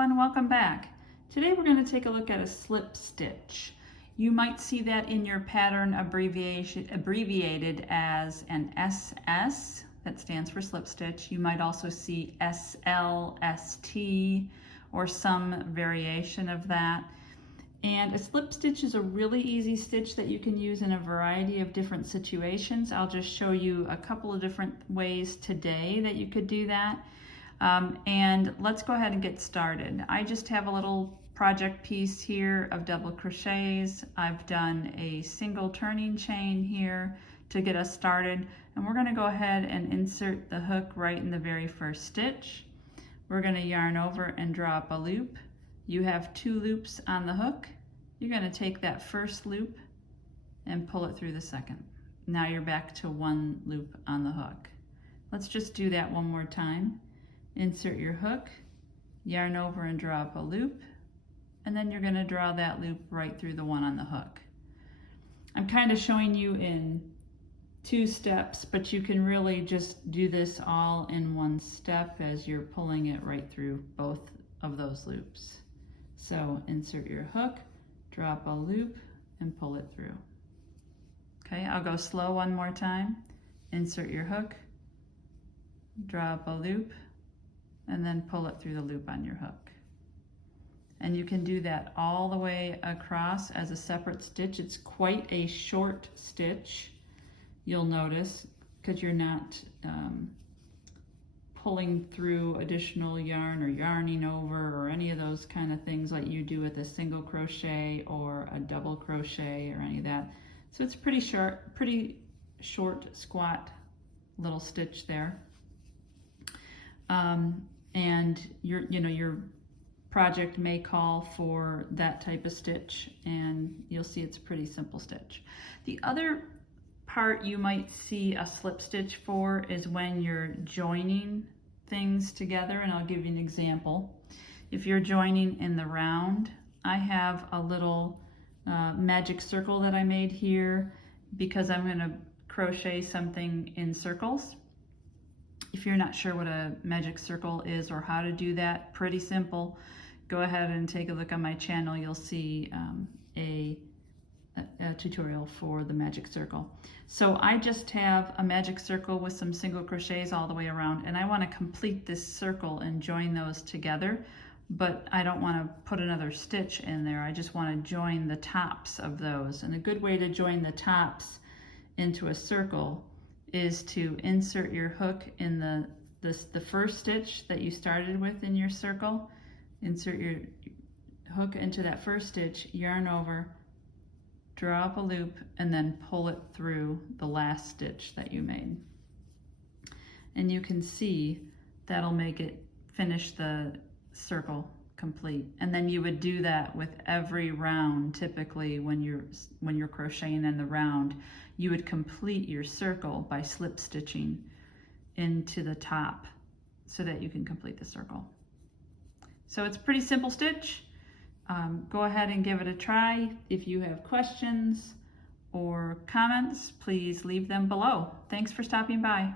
everyone, welcome back. Today we're going to take a look at a slip stitch. You might see that in your pattern abbreviated as an SS, that stands for slip stitch. You might also see SL, ST, or some variation of that. And a slip stitch is a really easy stitch that you can use in a variety of different situations. I'll just show you a couple of different ways today that you could do that. And let's go ahead and get started. I just have a little project piece here of double crochets. I've done a single turning chain here to get us started, and we're going to go ahead and insert the hook right in the very first stitch. We're going to yarn over and draw up a loop. You have 2 loops on the hook. You're going to take that first loop and pull it through the second. Now you're back to 1 loop on the hook. Let's just do that one more time. Insert your hook, yarn over and draw up a loop, and then you're going to draw that loop right through the one on the hook. I'm kind of showing you in 2 steps, but you can really just do this all in 1 step as you're pulling it right through both of those loops. So insert your hook, drop a loop, and pull it through. Okay, I'll go slow one more time. Insert your hook, drop a loop, and then pull it through the loop on your hook. And you can do that all the way across as a separate stitch. It's quite a short stitch, you'll notice, because you're not pulling through additional yarn or yarning over or any of those kind of things like you do with a single crochet or a double crochet or any of that. So it's pretty short, squat little stitch there. And your project may call for that type of stitch, and you'll see it's a pretty simple stitch. The other part you might see a slip stitch for is when you're joining things together, and I'll give you an example. If you're joining in the round, I have a little magic circle that I made here because I'm going to crochet something in circles. If you're not sure what a magic circle is or how to do that, pretty simple. Go ahead and take a look on my channel. You'll see a tutorial for the magic circle. So I just have a magic circle with some single crochets all the way around, and I want to complete this circle and join those together, but I don't want to put another stitch in there. I just want to join the tops of those. And a good way to join the tops into a circle is to insert your hook in the first stitch that you started with in your circle. Insert your hook into that first stitch, yarn over, draw up a loop, and then pull it through the last stitch that you made. And you can see that'll make it finish the circle complete. And then you would do that with every round. Typically when you're crocheting in the round, you would complete your circle by slip stitching into the top so that you can complete the circle. So it's a pretty simple stitch. Go ahead and give it a try. If you have questions or comments, please leave them below. Thanks for stopping by.